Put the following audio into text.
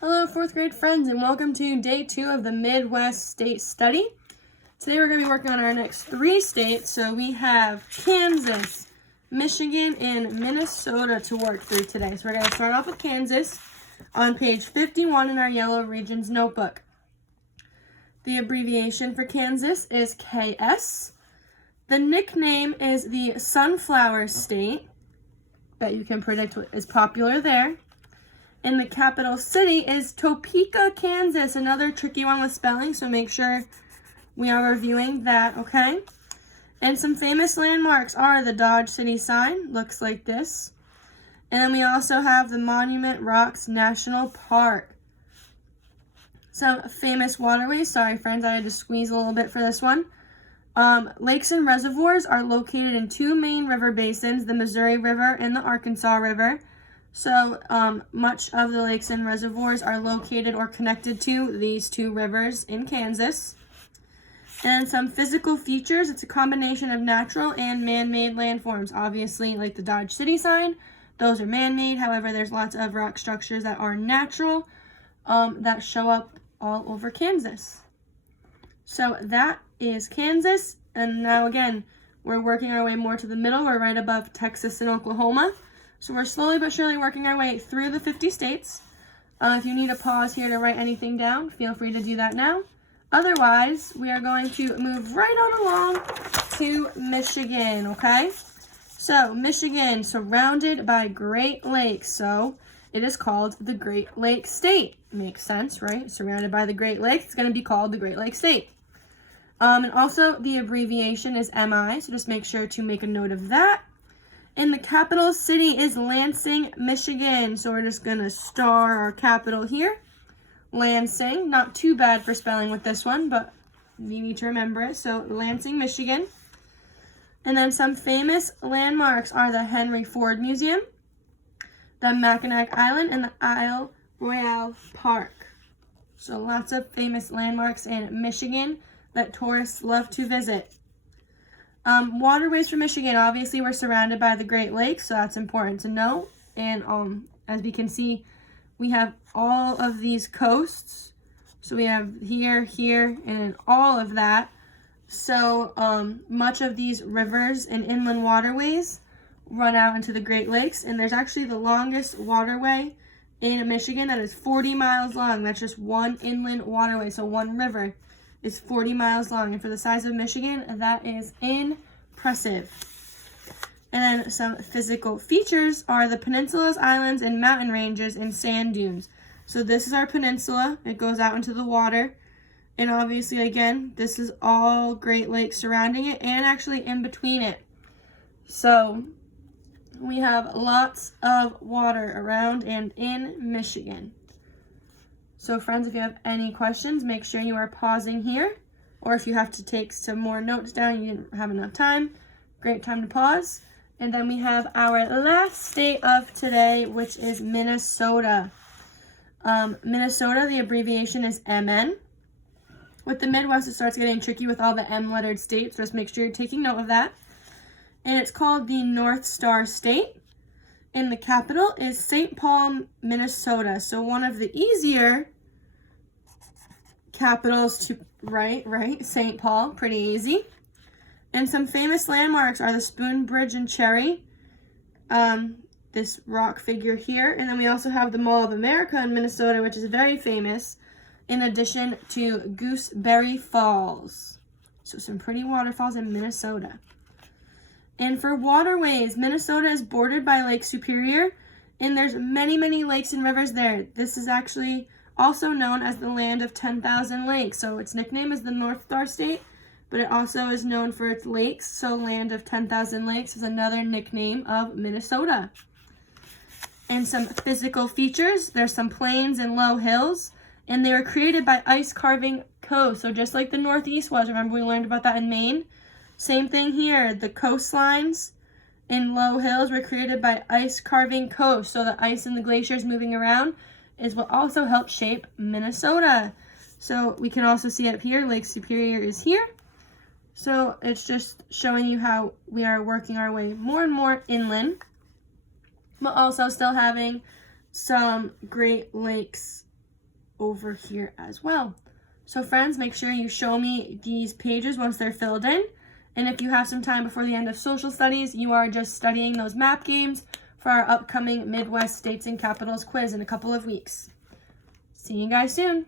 Hello, fourth grade friends, and welcome to day 2 of the Midwest State Study. Today we're going to be working on our next 3 states. So we have Kansas, Michigan, and Minnesota to work through today. So we're going to start off with Kansas on page 51 in our Yellow Regions notebook. The abbreviation for Kansas is KS. The nickname is the Sunflower State. Bet you can predict what is popular there. And the capital city is Topeka, Kansas. Another tricky one with spelling, so make sure we are reviewing that, okay? And some famous landmarks are the Dodge City sign, looks like this. And then we also have the Monument Rocks National Park. Some famous waterways. Sorry, friends, I had to squeeze a little bit for this one. Lakes and reservoirs are located in 2 main river basins, the Missouri River and the Arkansas River. So much of the lakes and reservoirs are located or connected to these 2 rivers in Kansas. And some physical features, it's a combination of natural and man-made landforms. Obviously, like the Dodge City sign, those are man-made. However, there's lots of rock structures that are natural that show up all over Kansas. So that is Kansas. And now again, we're working our way more to the middle. We're right above Texas and Oklahoma. So we're slowly but surely working our way through the 50 states. If you need a pause here to write anything down, feel free to do that now. Otherwise, we are going to move right on along to Michigan, okay? So Michigan, surrounded by Great Lakes, so it is called the Great Lakes State. Makes sense, right? Surrounded by the Great Lakes, it's going to be called the Great Lakes State. And also the abbreviation is MI, so just make sure to make a note of that. And the capital city is Lansing, Michigan. So we're just going to star our capital here. Lansing. Not too bad for spelling with this one, but you need to remember it. So Lansing, Michigan. And then some famous landmarks are the Henry Ford Museum, the Mackinac Island, and the Isle Royale Park. So lots of famous landmarks in Michigan that tourists love to visit. Waterways for Michigan, obviously we're surrounded by the Great Lakes, so that's important to know. And as we can see, we have all of these coasts. So we have here, here, and all of that. So much of these rivers and inland waterways run out into the Great Lakes. And there's actually the longest waterway in Michigan that is 40 miles long. That's just one inland waterway, so one river is 40 miles long, and for the size of Michigan, that is impressive. And then some physical features are the peninsulas, islands, and mountain ranges and sand dunes. So this is our peninsula. It goes out into the water. And obviously, again, this is all Great Lakes surrounding it and actually in between it. So we have lots of water around and in Michigan. So friends, if you have any questions, make sure you are pausing here. Or if you have to take some more notes down, you didn't have enough time, great time to pause. And then we have our last state of today, which is Minnesota. Minnesota, the abbreviation is MN. With the Midwest, it starts getting tricky with all the M-lettered states. Just make sure you're taking note of that. And it's called the North Star State. And the capital is St. Paul, Minnesota. So one of the easier capitals to write, right? St. Paul, pretty easy. And some famous landmarks are the Spoon Bridge in Cherry, this rock figure here. And then we also have the Mall of America in Minnesota, which is very famous, in addition to Gooseberry Falls. So some pretty waterfalls in Minnesota. And for waterways, Minnesota is bordered by Lake Superior, and there's many, many lakes and rivers there. This is actually also known as the land of 10,000 lakes. So its nickname is the North Star State, but it also is known for its lakes. So land of 10,000 lakes is another nickname of Minnesota. And some physical features, there's some plains and low hills, and they were created by ice carving coast. So just like the Northeast was, remember we learned about that in Maine? Same thing here, the coastlines and low hills were created by ice carving coast. So the ice and the glaciers moving around is what also helped shape Minnesota. So we can also see up here, Lake Superior is here. So it's just showing you how we are working our way more and more inland, but also still having some Great Lakes over here as well. So friends, make sure you show me these pages once they're filled in. And if you have some time before the end of social studies, you are just studying those map games for our upcoming Midwest States and Capitals quiz in a couple of weeks. See you guys soon.